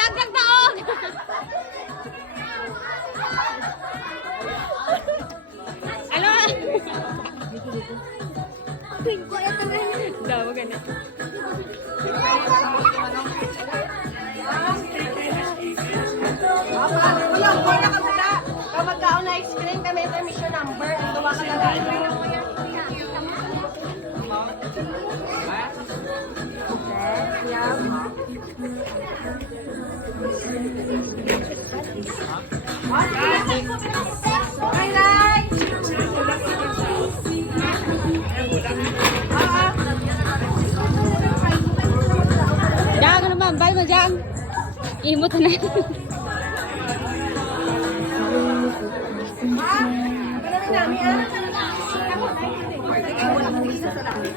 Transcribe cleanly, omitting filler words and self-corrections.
Dagdag taog! Ano? Daw, ganun. Wala ka muna. Kapag kaon na ice cream, kami permission number. Ang gawa ka na lang. Diyan, ano ma'am? Bal mo dyan. Imot na. Wala ka dito sa lahat.